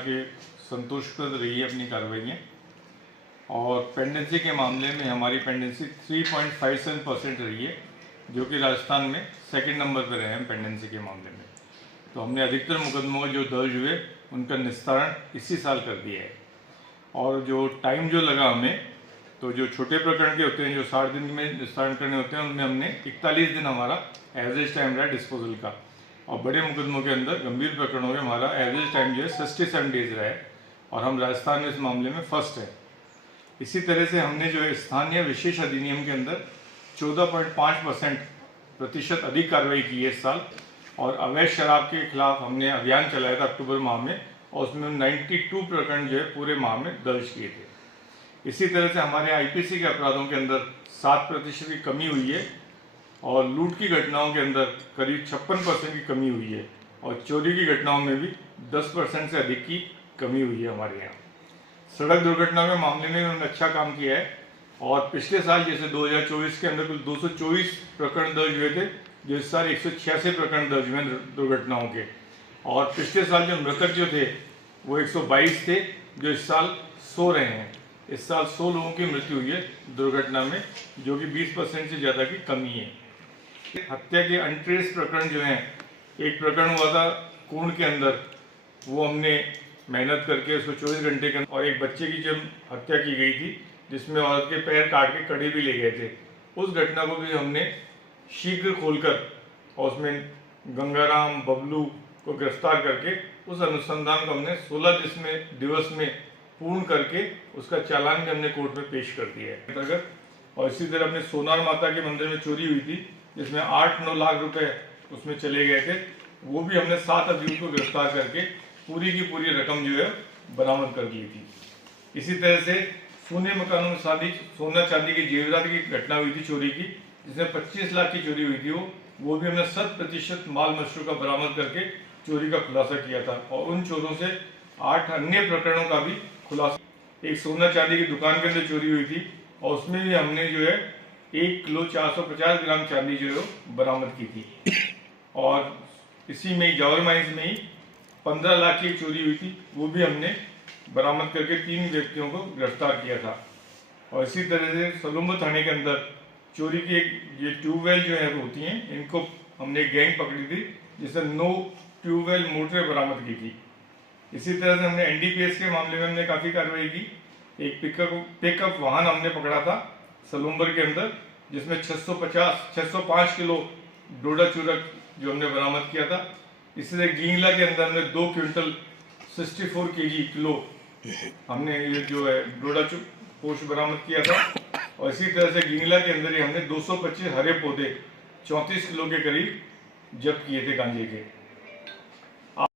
के संतोषप्रद रही है अपनी कार्रवाइयाँ। और पेंडेंसी के मामले में हमारी पेंडेंसी 3.57% रही है, जो कि राजस्थान में सेकंड नंबर पर रहे हैं पेंडेंसी के मामले में। तो हमने अधिकतर मुकदमों जो दर्ज हुए उनका निस्तारण इसी साल कर दिया है। और जो टाइम जो लगा हमें, तो जो छोटे प्रकरण के होते हैं जो 60 दिन में निस्तारण करने होते हैं, उनमें हमने 41 दिन हमारा एवरेज टाइम रहा है डिस्पोजल का। और बड़े मुकदमों के अंदर गंभीर प्रकरणों में हमारा एवरेज टाइम जो है 67 डेज रहा है, और हम राजस्थान में इस मामले में फर्स्ट है। इसी तरह से हमने जो है स्थानीय विशेष अधिनियम के अंदर 14.5% अधिक कार्रवाई की है इस साल। और अवैध शराब के खिलाफ हमने अभियान चलाया था अक्टूबर माह में, और उसमें 92 प्रकरण जो है पूरे माह में दर्ज किए थे। इसी तरह से हमारे आईपीसी के अपराधों के अंदर 7% की कमी हुई है, और लूट की घटनाओं के अंदर करीब 56% की कमी हुई है, और चोरी की घटनाओं में भी 10% से अधिक की कमी हुई है हमारे यहाँ। सड़क दुर्घटना के मामले में उन्होंने अच्छा काम किया है, और पिछले साल जैसे 2024 के अंदर कुल 224 प्रकरण दर्ज हुए थे, जो इस साल 186 प्रकरण दर्ज हुए दुर्घटनाओं के। और पिछले साल जो मृतक जो थे वो 122 थे, जो इस साल 100 रहे हैं। इस साल 100 लोगों की मृत्यु हुई है दुर्घटना में, जो कि 20% से ज़्यादा की कमी है। हत्या के अनट्रेस प्रकरण जो हैं, एक प्रकरण हुआ था कुंड के अंदर, वो हमने मेहनत करके उसको 24 घंटे के अंदर, और एक बच्चे की जब हत्या की गई थी जिसमें औरत के पैर काट के कड़े भी ले गए थे, उस घटना को भी हमने शीघ्र खोलकर और उसमें गंगाराम बबलू को गिरफ्तार करके उस अनुसंधान को हमने 16 दिवस में पूर्ण करके उसका चालान भी हमने कोर्ट में पेश कर दिया है। और इसी तरह अपने सोनार माता के मंदिर में चोरी हुई थी, जिसमें 8-9 लाख रुपए उसमें चले गए थे, वो भी हमने 7 अभियुक्त को गिरफ्तार करके पूरी की पूरी रकम जो है बरामद कर ली थी। इसी तरह से सोने मकानों में सोना चांदी की जेवरात की घटना हुई थी चोरी की, जिसमें 25 लाख की चोरी हुई थी। वो भी हमने 100% माल मशरू का बरामद करके चोरी का खुलासा किया था, और उन चोरों से 8 अन्य प्रकरणों का भी खुलासा। एक सोना चांदी की दुकान के अंदर चोरी हुई थी, और उसमें भी हमने जो है 1 किलो 450 ग्राम चांदी जो है बरामद की थी। और इसी में जावर माइंस में ही 15 लाख की चोरी हुई थी, वो भी हमने बरामद करके 3 व्यक्तियों को गिरफ्तार किया था। और इसी तरह से सलूम्बा थाने के अंदर चोरी की ये ट्यूबवेल जो है होती हैं, इनको हमने गैंग पकड़ी थी, जिससे 9 ट्यूबवेल मोटरें बरामद की थी। इसी तरह से हमने एनडीपीएस के मामले में हमने काफ़ी कार्रवाई की। एक पिकअप वाहन हमने पकड़ा था सलूम्बर के अंदर, जिसमें 605 किलो डोडा चूरक जो हमने बरामद किया था। इसी तरह गिंगला के अंदर हमने 2 क्विंटल 64 केजी किलो हमने ये जो है डोडा पोस्ट बरामद किया था। और इसी तरह से गिंगला के अंदर ही हमने 225 हरे पौधे 34 किलो के करीब जब्त किए थे गांजे के।